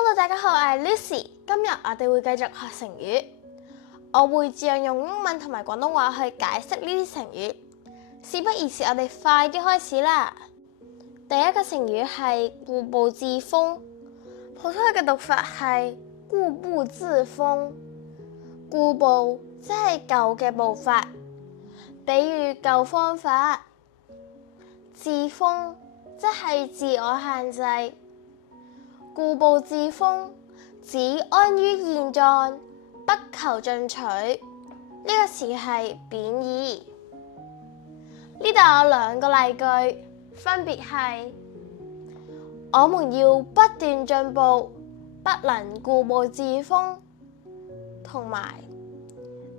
Hello， 大家好，我係 Lucy。今日我哋會繼續學成語，我會盡量用英文同埋廣東話去解釋呢啲成語。事不宜遲，我哋快啲開始啦。第一個成語係故步自封，普通話嘅讀法係故步自封。故步即係舊嘅步法，比喻舊方法；自封即係自我限制。故步自封，指安於現狀，不求進取。呢個詞係貶義。呢度有兩個例句，分別係：我們要不斷進步，不能故步自封，同埋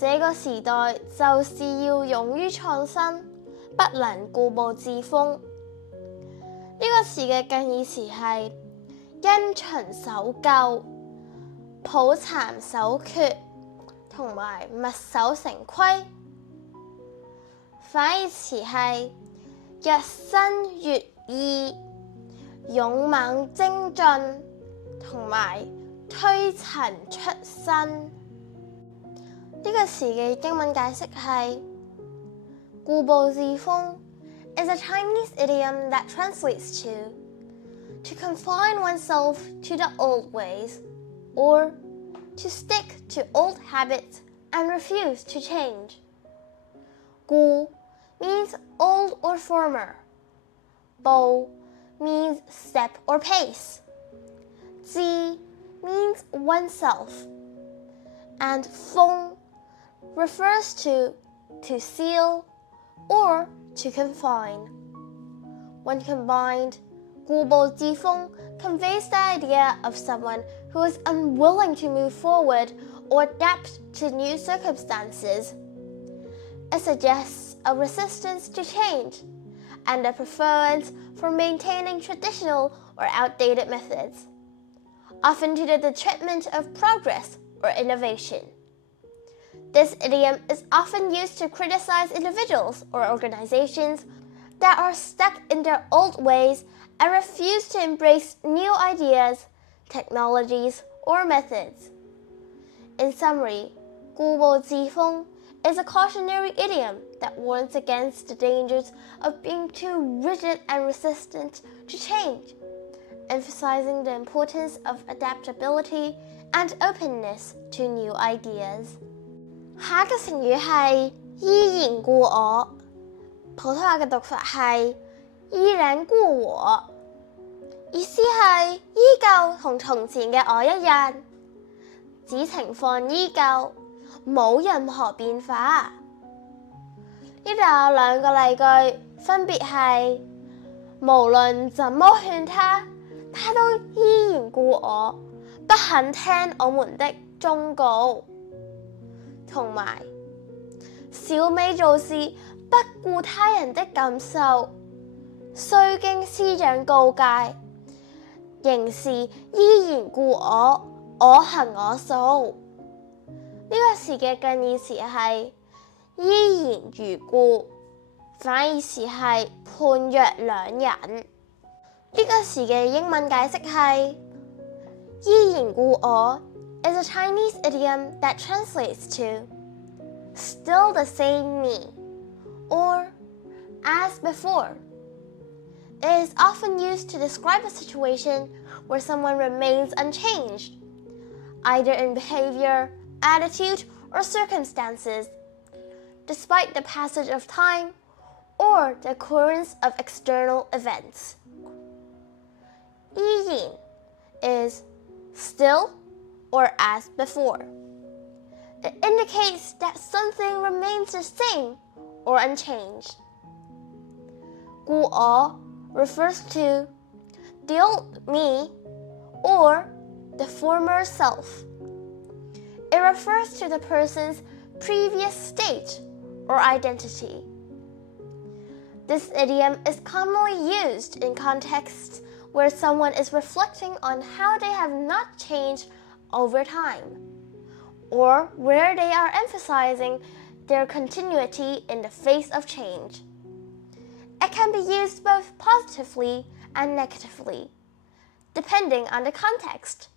這個時代就是要勇於創新，不能故步自封。呢個詞嘅近義詞係因循守舊、抱殘守缺同埋墨守成規。反義詞係日新月異、勇猛精進同埋推陳出新。呢個詞嘅英文解釋係故步自封 is a Chinese idiom that translates to confine oneself to the old ways, or to stick to old habits and refuse to change. 故 means old or former. 步 means step or pace. 自 means oneself. And 封 refers to seal or to confine. When combined, 故步自封 conveys the idea of someone who is unwilling to move forward or adapt to new circumstances. It suggests a resistance to change and a preference for maintaining traditional or outdated methods, often to the detriment of progress or innovation. This idiom is often used to criticize individuals or organizations that are stuck in their old ways and refuse to embrace new ideas, technologies, or methods. In summary, 故步自封 is a cautionary idiom that warns against the dangers of being too rigid and resistant to change, emphasizing the importance of adaptability and openness to new ideas. 下一個成語係依然故我，普通話嘅讀法係依然故我，意思係依舊同從前嘅我一樣，指情況依舊，冇任何變化。呢度有兩個例句，分別係無論怎麼勸他，他都依然故我，不肯聽我們的忠告，同埋小美做事不顧他人的感受，雖經師長告誡，仍是依然故我，我行我素。呢個詞嘅近義詞係依然如故，反義詞係判若兩人。呢個詞嘅英文解釋係依然故我 is a Chinese idiom that translates to still the same me, or as before. It is often used to describe a situation where someone remains unchanged, either in behavior, attitude, or circumstances, despite the passage of time or the occurrence of external events. 依然 is still or as before. It indicates that something remains the same or unchanged. 故我 refers to the old me or the former self. It refers to the person's previous state or identity. This idiom is commonly used in contexts where someone is reflecting on how they have not changed over time, or where they are emphasizing their continuity in the face of change. It can be used both positively and negatively, depending on the context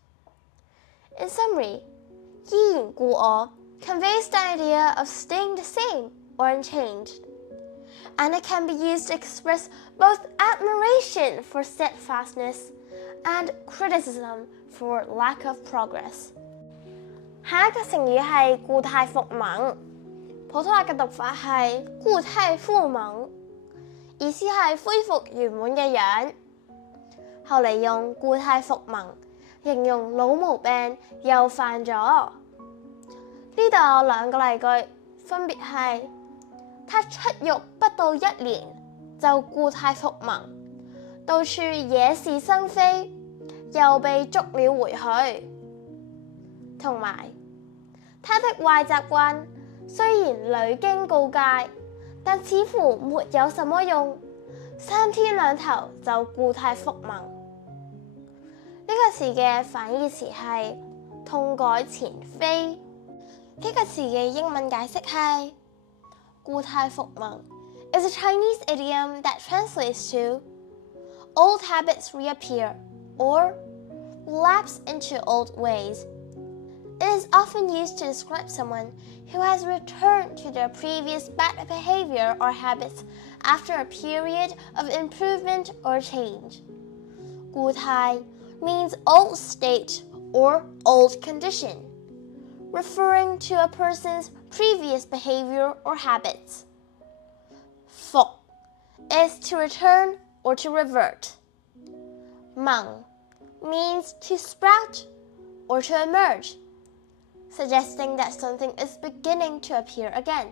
In summary, 依然故我 conveys the idea of staying the same or unchanged, and it can be used to express both admiration for steadfastness and criticism for lack of progress. 下一個成語係故態復萌，普通話嘅讀法係故態復萌，意思係恢復原本嘅樣。後嚟用故態復萌形容老毛病又犯咗。呢度有2個例句，分別係他出獄不到1年就故態復萌，到處惹是生非，又被捉了回去。同埋他的壞習慣雖然屢經告誡，但似乎沒有什麼用，3天2頭就故態復萌。呢個詞嘅反義詞係痛改前非。呢個詞嘅英文解釋係故態復萌 is a Chinese idiom that translates to old habits reappear or lapse into old ways. It is often used to describe someone who has returned to their previous bad behavior or habits after a period of improvement or change. 故態 means old state or old condition, referring to a person's previous behavior or habits. 復 is to return or to revert. 萌 means to sprout or to emerge, suggesting that something is beginning to appear again.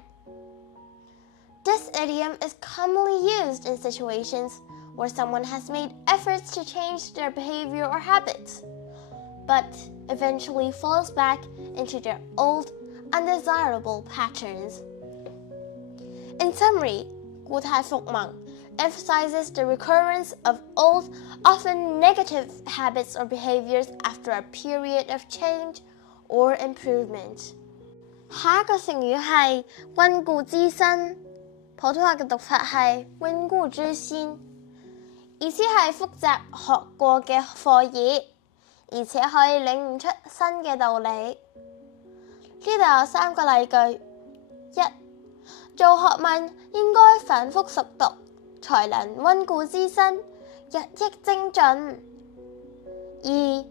This idiom is commonly used in situations where someone has made efforts to change their behavior or habits, but eventually falls back into their old, undesirable patterns. In summary, 故態復萌 emphasizes the recurrence of old, often negative habits or behaviors after a period of change or improvement. 下一個成語係溫故知新，普通話嘅讀法係溫故知新，意思係複習學過嘅課義，而且可以領悟出新嘅道理。呢度有3個例句： 1. 做學問應該反覆熟讀，才能溫故知新，日益精進。 2.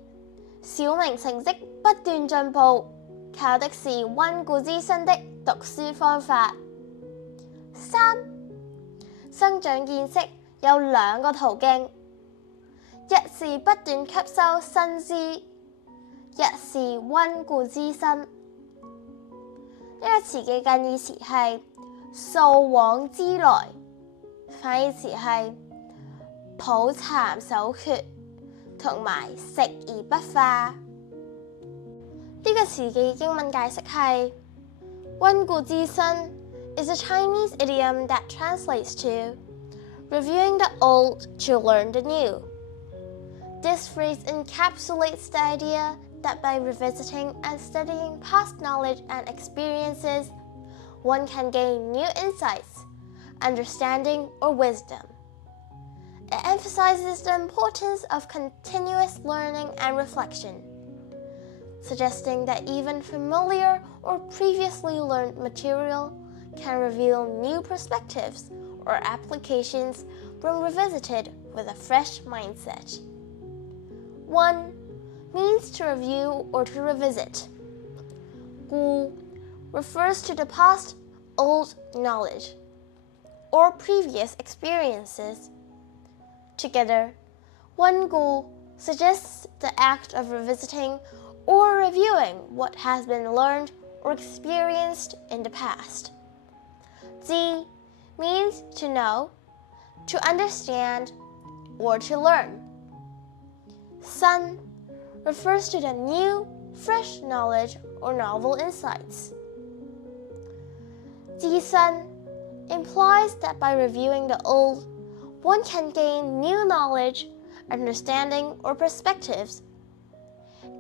小明成績不斷進步，靠的是溫故知新的讀書方法。 3. 增長見識有2個途徑，一是不斷吸收新知，一是溫故知新。呢個詞嘅近義詞係素往知來，反義詞係抱殘守缺同埋食而不化。呢個詞嘅英文解釋係溫故知新 is a Chinese idiom that translates to reviewing the old to learn the new. This phrase encapsulates the idea that by revisiting and studying past knowledge and experiences, one can gain new insights, understanding, or wisdom. It emphasizes the importance of continuous learning and reflection, suggesting that even familiar or previously learned material can reveal new perspectives or applications when revisited with a fresh mindset. 1. Means to review or to revisit. 故 refers to the past, old knowledge, or previous experiences. Together, 溫故 suggests the act of revisiting or reviewing what has been learned or experienced in the past. 知 means to know, to understand, or to learn. 新 refers to the new, fresh knowledge or novel insights. 知新 implies that by reviewing the old, one can gain new knowledge, understanding, or perspectives.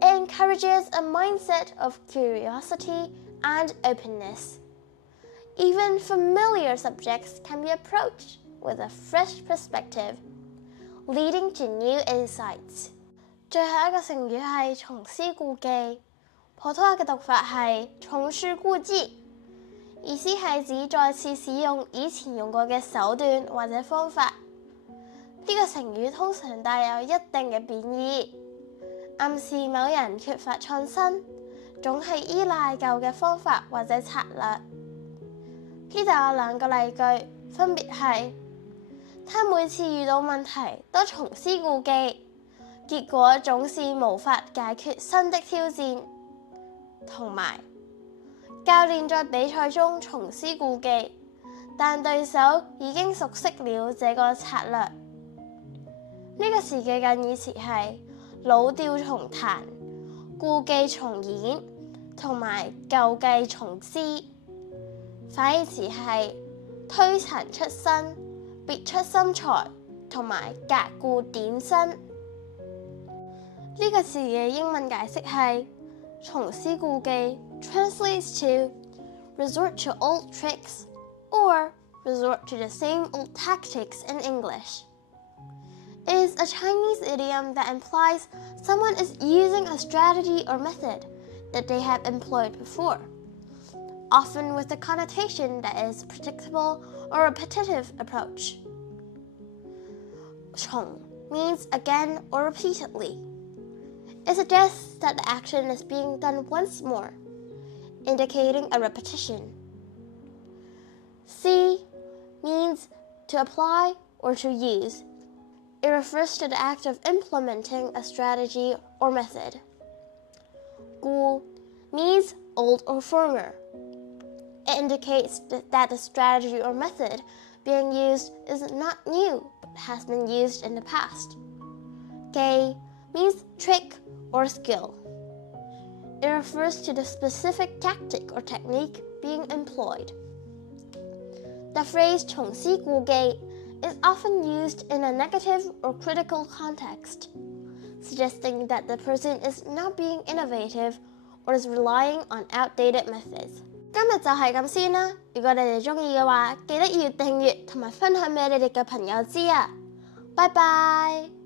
It encourages a mindset of curiosity and openness. Even familiar subjects can be approached with a fresh perspective, leading to new insights. 最後一個成語係重施故技，普通話嘅讀法係重施故技，意思係指再次使用以前用過嘅手段或者方法。呢個成語通常帶有一定嘅貶義，暗示某人缺乏創新，總係依賴舊嘅方法或者策略。呢度有2個例句，分別係他每次遇到問題都重施故技，結果總是無法解決新的挑戰，同埋教練在比賽中重施故技，但對手已經熟悉了這個策略。呢個時嘅近義詞係老調重彈、故技重演同埋舊計重施。反義詞係推陳出新、別出心裁同埋革故點新。呢個詞嘅英文解釋係重施故技 translates to resort to old tricks or resort to the same old tactics in English. It is a Chinese idiom that implies someone is using a strategy or method that they have employed before, often with the connotation that is a predictable or repetitive approach. 重 means again or repeatedly. It suggests that the action is being done once more, indicating a repetition. C means to apply or to use. It refers to the act of implementing a strategy or method. 故 means old or former. It indicates that the strategy or method being used is not new but has been used in the past.技 means trick or skill. It refers to the specific tactic or technique being employed. The phrase 重施故技 is often used in a negative or critical context, suggesting that the person is not being innovative or is relying on outdated methods. 今日就係咁先啦，如果你哋鍾意嘅話，記得要訂閱同埋分享俾你哋嘅朋友知啊！拜拜。